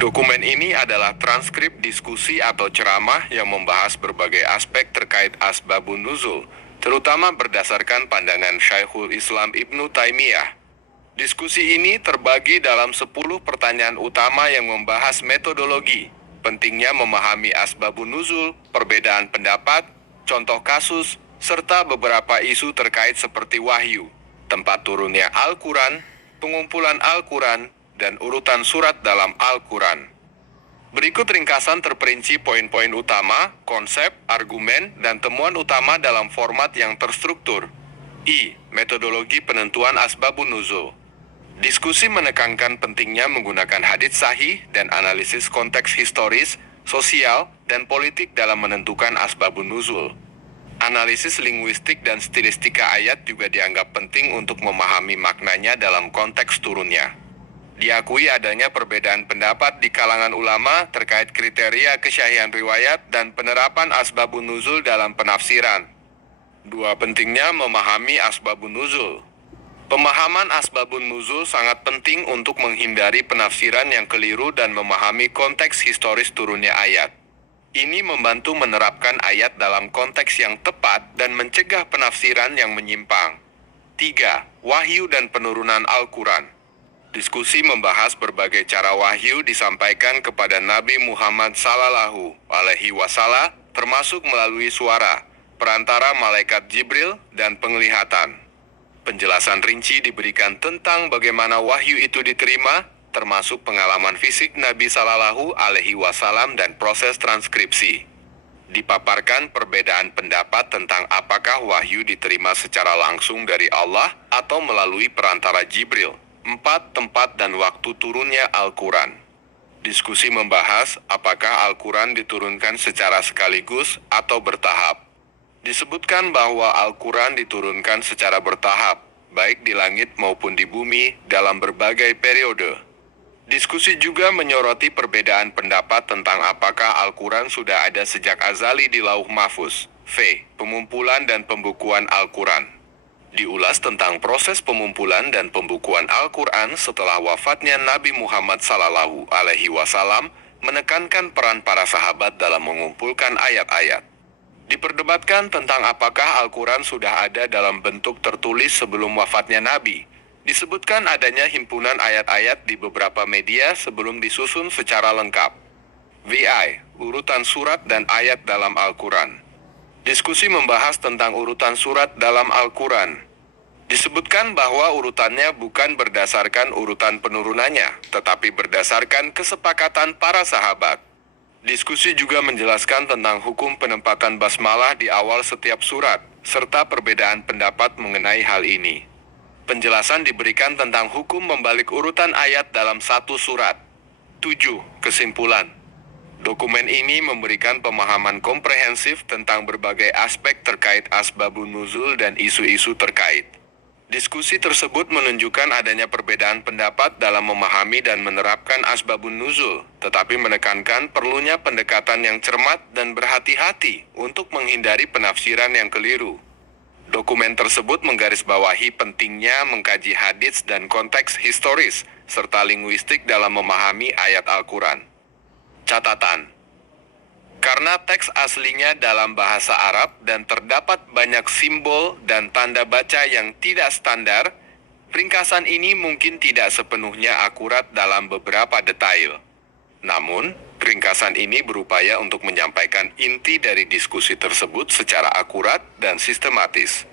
Dokumen ini adalah transkrip diskusi atau ceramah yang membahas berbagai aspek terkait asbabun nuzul, terutama berdasarkan pandangan Syekhul Islam Ibnu Taimiyah. Diskusi ini terbagi dalam 10 pertanyaan utama yang membahas metodologi, pentingnya memahami asbabun nuzul, perbedaan pendapat, contoh kasus, serta beberapa isu terkait seperti wahyu, tempat turunnya Al-Quran, pengumpulan Al-Quran, dan urutan surat dalam Al-Quran. Berikut ringkasan terperinci poin-poin utama, konsep, argumen, dan temuan utama dalam format yang terstruktur. I. Metodologi penentuan asbabun nuzul. Diskusi menekankan pentingnya menggunakan hadits sahih dan analisis konteks historis, sosial, dan politik dalam menentukan asbabun nuzul. Analisis linguistik dan stilistika ayat juga dianggap penting untuk memahami maknanya dalam konteks turunnya. Diakui adanya perbedaan pendapat di kalangan ulama terkait kriteria kesyahihan riwayat dan penerapan asbabun nuzul dalam penafsiran. 2. Pentingnya memahami asbabun nuzul. Pemahaman asbabun nuzul sangat penting untuk menghindari penafsiran yang keliru dan memahami konteks historis turunnya ayat. Ini membantu menerapkan ayat dalam konteks yang tepat dan mencegah penafsiran yang menyimpang. 3. Wahyu dan penurunan Al-Quran. Diskusi membahas berbagai cara wahyu disampaikan kepada Nabi Muhammad SAW, termasuk melalui suara, perantara malaikat Jibril, dan penglihatan. Penjelasan rinci diberikan tentang bagaimana wahyu itu diterima, termasuk pengalaman fisik Nabi SAW dan proses transkripsi. Dipaparkan perbedaan pendapat tentang apakah wahyu diterima secara langsung dari Allah atau melalui perantara Jibril. 4. Tempat dan waktu turunnya Al-Quran. Diskusi membahas apakah Al-Quran diturunkan secara sekaligus atau bertahap. Disebutkan bahwa Al-Quran diturunkan secara bertahap, baik di langit maupun di bumi, dalam berbagai periode. Diskusi juga menyoroti perbedaan pendapat tentang apakah Al-Quran sudah ada sejak azali di Lauh Mahfuz. V. Pengumpulan dan pembukuan Al-Quran. Diulas tentang proses pengumpulan dan pembukuan Al-Quran setelah wafatnya Nabi Muhammad SAW, menekankan peran para sahabat dalam mengumpulkan ayat-ayat. Diperdebatkan tentang apakah Al-Quran sudah ada dalam bentuk tertulis sebelum wafatnya Nabi. Disebutkan adanya himpunan ayat-ayat di beberapa media sebelum disusun secara lengkap. VI. Urutan surat dan ayat dalam Al-Quran. Diskusi membahas tentang urutan surat dalam Al-Quran. Disebutkan bahwa urutannya bukan berdasarkan urutan penurunannya, tetapi berdasarkan kesepakatan para sahabat. Diskusi juga menjelaskan tentang hukum penempatan basmalah di awal setiap surat, serta perbedaan pendapat mengenai hal ini. Penjelasan diberikan tentang hukum membalik urutan ayat dalam satu surat. 7. Kesimpulan. Dokumen ini memberikan pemahaman komprehensif tentang berbagai aspek terkait asbabun nuzul dan isu-isu terkait. Diskusi tersebut menunjukkan adanya perbedaan pendapat dalam memahami dan menerapkan asbabun nuzul, tetapi menekankan perlunya pendekatan yang cermat dan berhati-hati untuk menghindari penafsiran yang keliru. Dokumen tersebut menggarisbawahi pentingnya mengkaji hadits dan konteks historis, serta linguistik dalam memahami ayat Al-Quran. Catatan. Karena teks aslinya dalam bahasa Arab dan terdapat banyak simbol dan tanda baca yang tidak standar, ringkasan ini mungkin tidak sepenuhnya akurat dalam beberapa detail. Namun, ringkasan ini berupaya untuk menyampaikan inti dari diskusi tersebut secara akurat dan sistematis.